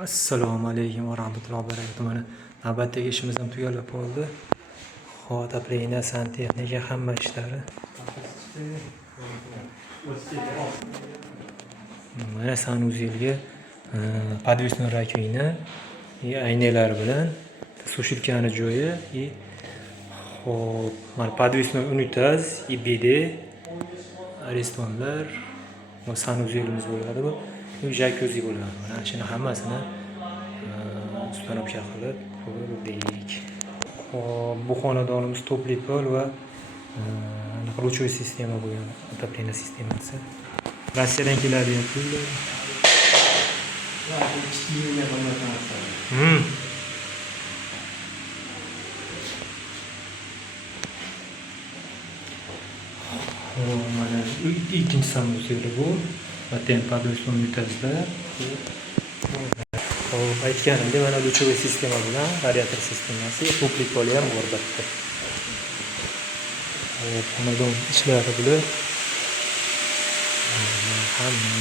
Assalomu alaykum va rahmatullohi va barakatuh. Mana navbatdagi ishimiz ham tugab qoldi. Отопление, santexnika hamma ishlari. Mana sanuzelga подвесной rakvina, aynalar bilan sushilkani joyi, hop, mana подвесной unitaz, bide, arestonlar, va sanuzelimiz bo'ladi bu. Jacuzzi bo'ladi. Mana shuni hammasini ustanovka qilib qo'ydik. Hop, bu xonadonimiz topli pol va ключевой sistema bo'lgan отопление sistemasi. Rossiyadan keladigan pullar. Mana ikkinchi samolyot bu. Vaten подвесной unitazlar. Hop, aytganimdek mana ключевой sistema bilan radiator sistemasi, topli pol ham bor bitta. Hop, xonadon ichlari bilan hamma